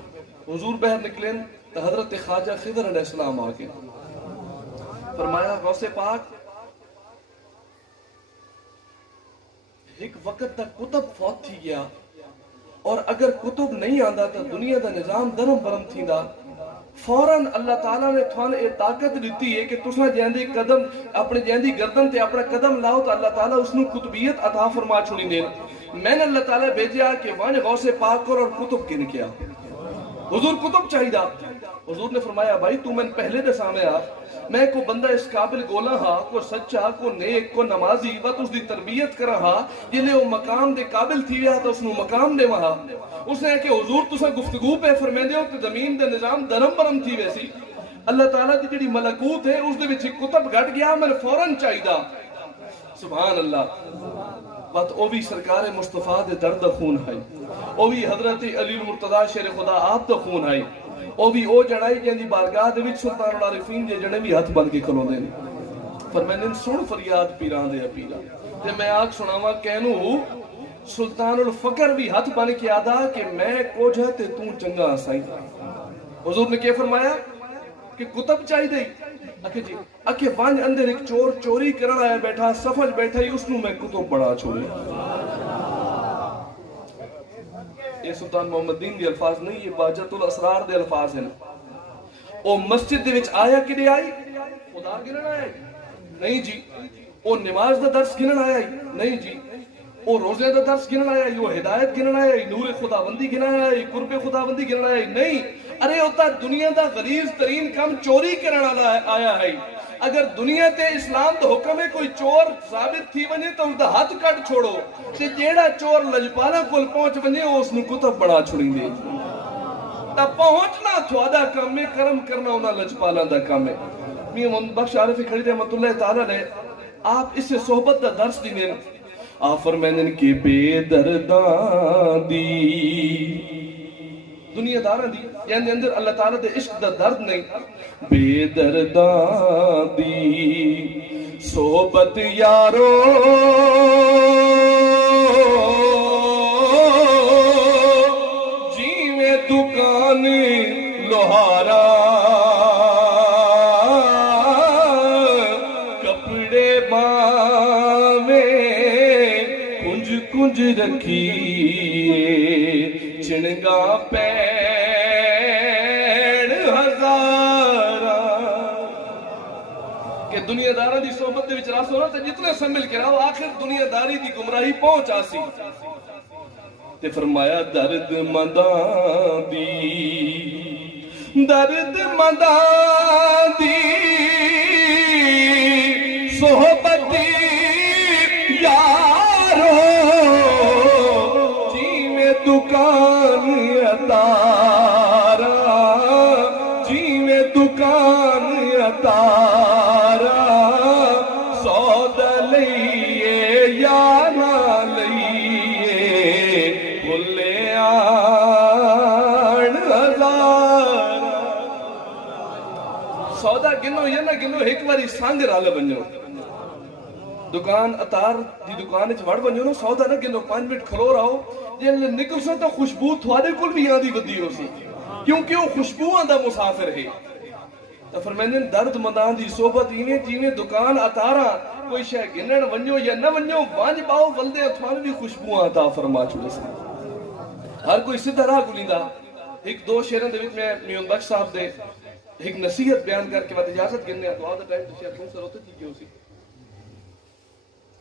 حضور باہر نکلے تو حضرت خواجہ خضر علیہ السلام آگے فرمایا غوث پاک ایک وقت تک کتب فوت تھی گیا اور اگر کتب نہیں آندا تو دنیا دا نظام درم برم تھیندا. فوراً اللہ تعالیٰ نے تھوان اے طاقت دیتی ہے کہ تساں جیندی قدم اپنے جیندی گردن تے اپنا قدم لاؤ تو اللہ تعالیٰ اس نے کتبیت عطا فرما چھوڑی دین. میں نے اللہ تعالیٰ بھیجا کہ وہاں غوث پاک اور کتب گن کیا. حضور کتب چاہیے. حضور نے فرمایا بھائی تو میں پہلے دے سامنے آ میں کو بندہ اس قابل گولا ہاں کو سچا کو نیک کو نمازی وقت اس دی تربیت کرا ہاں جنہیں وہ مقام دے قابل تھی ویا تو اس نو مقام دے وہاں. اس نے کہ حضور تسا گفتگو پہ فرمائے دے ہو کہ زمین دے نظام درم برم تھی ویسی اللہ تعالیٰ دی جڑی ملکوت ہے اس دے وچ کتب گھٹ گیا میں فوراً چاہیے. سبحان اللہ. بات او بھی سرکار مصطفیٰ دے درد خون ہے او بھی حضرت علی المرتضی شیر خدا آپ دا خون ہے او بھی او جڑائی جیندی بارگاہ دے وچ سلطان العارفین جے جڑے بھی ہاتھ بن کے کھلو دے فرمائے سن فریاد پیراں دے پیرا تے میں آگ سناواں کہنو سلطان الفقر بھی ہاتھ بن کے آدا کہ میں کوجھا تے تو چنگا سائیں. حضور نے کیا فرمایا کہ کتب چاہی دے اکھے وانج اندر ایک چور چوری کرن آیا بیٹھا سفج بیٹھا ہی اس نو میں کتب پڑھا چھوڑے. یہ سلطان محمد دین دی الفاظ نہیں یہ بہجت الاسرار دے الفاظ ہیں. او مسجد دے وچ آیا کدے آئی خدا گنن آیا نہیں جی. او نماز دا درس گنن آیا نہیں جی. او روزے دا درس گنن آیا وہ ہدایت گنن آیا نور خداوندی گنن آیا قرب خداوندی گنن آیا نہیں. ارے ہوتا دنیا دا غلیظ ترین کام چوری کرن والا آیا ہے. اگر دنیا تے اسلام دا حکم ہے کوئی چور ثابت تھی ونے تو اس دا ہاتھ کٹ چھوڑو تے جیڑا چور لجپالا کول پہنچ ونے اس نو کتب بڑا چھڑیں دے. تا پہنچنا تھوڑا کام ہے کرم کرنا انہاں لجپالا دا کام ہے. میاں محمد بخش عارف کھڑی رحمۃ اللہ تعالی علیہ آپ اس سے صحبت دا درس دینے آپ فرمائیں کہ بے درداں دی دنیا داراں دی یعنی اندر اللہ تعالیٰ دے عشق دا درد نہیں. بے درداں دی صحبت یارو جیویں دکان لوہارا کپڑے باویں کنج کنج رکھیے چنگا پین ہزارہ کہ دنیا دارہ دی صحبت دے وچ راسو نا تے جتنے سمل کے رہو آخر دنیا داری دی گمراہی پہنچ آسی. تے فرمایا درد منداں دی صحبت یارو جی میں دکان اتارا جی میں دکان اتارا سودا لئیے یا نہ لئیے بھلے آن ہزار سودا گنو یا نہ گنو ایک باری سانگ رال بنجو دکان اتار دی دکان اچ وڑ بنجو نو سودا نہ گنو 5 منٹ کھلو رہو جے نکل سا تو خوشبو تھوڑے کل بھی آدھی ودی ہو سی کیونکہ وہ خوشبو آندہ مسافر ہے تو فرمائن درد مندان دی صحبت ہی جیویں دکان اتارا کوئی شے گنن ونجو یا نہ ونجو وانج باؤ ولدے اتھوان بھی خوشبو آتا فرما چھوڑے سے ہر کوئی اسی طرح گلیندا ایک دو شیرن دے وچ میں میون بخش صاحب دے ایک نصیحت بیان کر کے وقت اجازت گننے دعا دا ٹائم تو شاید کون سر ہوتا تھی کیوں سی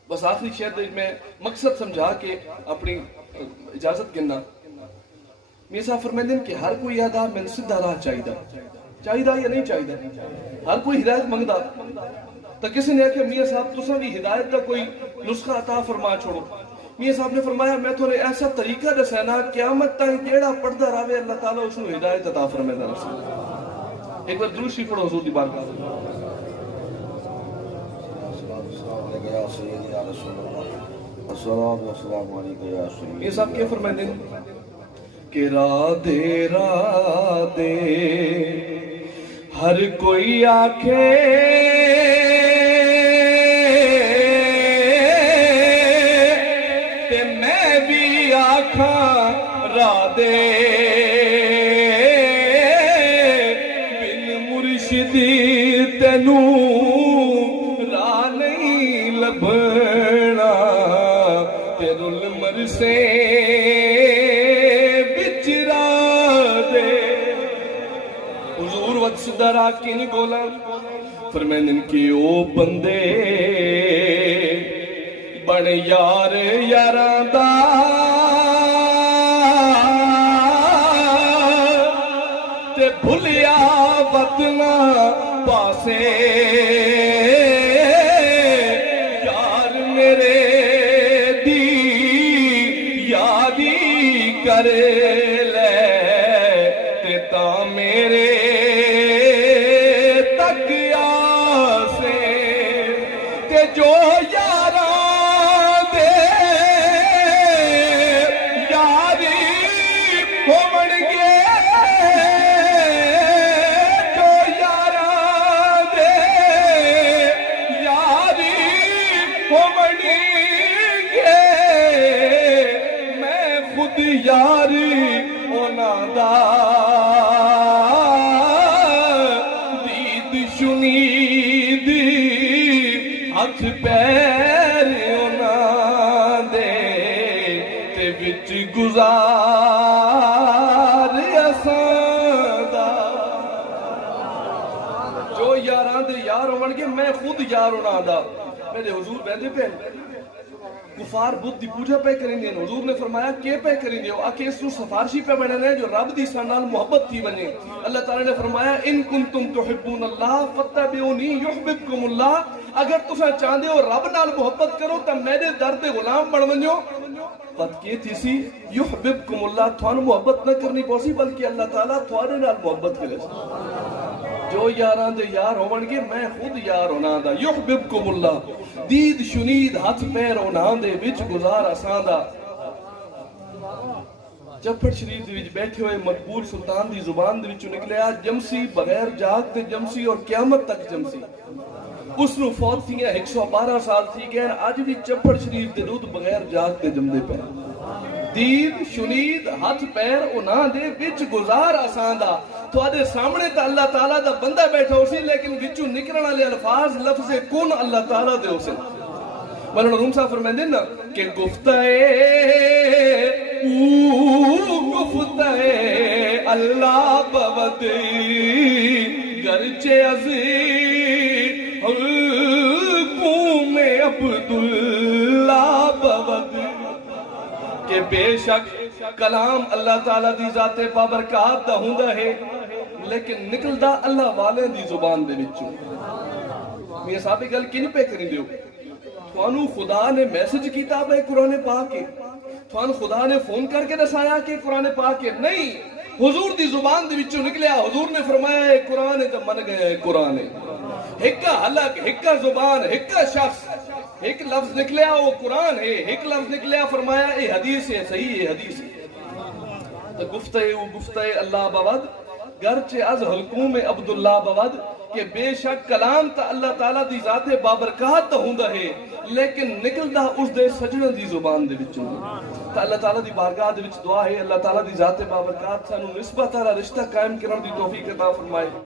بس آخری شیئر دے میں مقصد سمجھا کے اپنی اجازت گننا میرے صاحب فرمائن کہ ہر کوئی یادا میں سدھا راہ چاہیدہ چاہیدہ یا نہیں چاہیدہ ہر کوئی ہدایت منگدا تو کسی نے کہ میاں صاحب تساں بھی ہدایت دا کوئی نسخہ عطا فرما چھوڑو میاں صاحب نے فرمایا میں تو نے ایسا طریقہ دسینا قیامت تائیں کیڑا پڑھدا راوے اللہ تعالیٰ اس نے ہدایت عطا فرمائے رسول ایک بار درود شریف پڑھو حضور دی بارگاہ یا سیدی یا رسول اللہ السلام والسلام علیکم یا سیدی یہ صاحب کیا فرمائے دیں کہ رادے رادے ہر کوئی آنکھے تے میں بھی آنکھاں رادے بن مرشدی تینوں راہ نہیں لبھنا تیرے المرسے سدھا راہ کی نہیں گولا فرمائن کی او بندے بڑے یار یاران دا تے بھلیا وطنا پاسے یار میرے دی یادی کرے لے تے تا میرے جو یاراں دے یاری ہومن گے جو یاراں دے یاری ہومن گے میں خود یاری انہاں دا دید شنید ہاتھ پیر انہاں دے تے وچ گزار اساں دا جو یاراں دے یار ہون گے میں خود یار انہاں دا میرے حضور بیندے پہ کفار بدھ دی پوجا پہ کریں دیں حضور نے فرمایا کہ پہ کریں دیں آکے اس نو سفارشی پہ بننے ہیں جو رب دی سانال محبت تھی بنے اللہ تعالیٰ نے فرمایا ان کنتم تحبون اللہ فتبعونی یحببکم اللہ اگر تساں چاندے ہو رب نال محبت کرو تا میرے درد غلام بن ونجو بات کی تھی سی یحببکم اللہ تھوانو محبت نہ کرنی پوسی بلکہ اللہ تعالیٰ تھوانے نال محبت کرے جو یاران دے یار ہون گے میں خود یار ہونا دا یحببکم اللہ دید شنید ہاتھ پیر ہونا دے وچ گزار آسان دا چپڑ شریف دے وچ بیٹھے ہوئے مقبول سلطان دی زبان دے وچ نکلیا جمسی بغیر جاگ تے جمسی اور قیامت تک جمسی اس نو فوت تھی 112 سال تھی گئے آج بھی چپڑ شریف دے دودھ بغیر جاگ تے جم دے پہ دید شنید ہاتھ پیر انہاں دے وچ گزار آسان دا تو آدھے سامنے تا اللہ تعالیٰ دا بندہ بیٹھا ہو سی لیکن وچو نکرن والے الفاظ لفظ کون اللہ تعالیٰ دے ہو سی مولانا روم صاحب فرمائیں دے نا کہ گفتہ اللہ بود گرچہ عزیز حلقوں میں عبداللہ بود کہ بے شک کلام اللہ تعالیٰ دی ذات بابرکات دا ہوندا ہے لیکن نکل دا اللہ والے دی زبان دے وچوں میاں صاحب گل کی نہیں پہ کریں دیو تھانو خدا نے میسج کیتا ہے قرآن پاک کے تھانو خدا نے فون کر کے دسایا کہ قرآن پاک کے نہیں حضور دی زبان دے وچوں نکلیا حضور نے فرمایا ہے قرآن تے من گیا ہے قرآن ہکا حلق ہکا زبان ہکا شخص ایک لفظ نکلیا وہ قرآن ہے ایک لفظ نکلیا فرمایا اے حدیث ہے صحیح ہے حدیث ہے تو گفتہ اللہ بود گرچہ از حلقوم عبداللہ بود کہ بے شک کلام تا اللہ تعالیٰ دی ذات بابرکات تا ہوندا ہے لیکن نکلدا اس دے سجنوں دی زبان دے وچوں تا اللہ تعالیٰ دی بارگاہ دے وچ دعا ہے اللہ تعالیٰ دی ذات بابرکات سانو نسبت والا رشتہ قائم کرن دی توفیق عطا فرمائے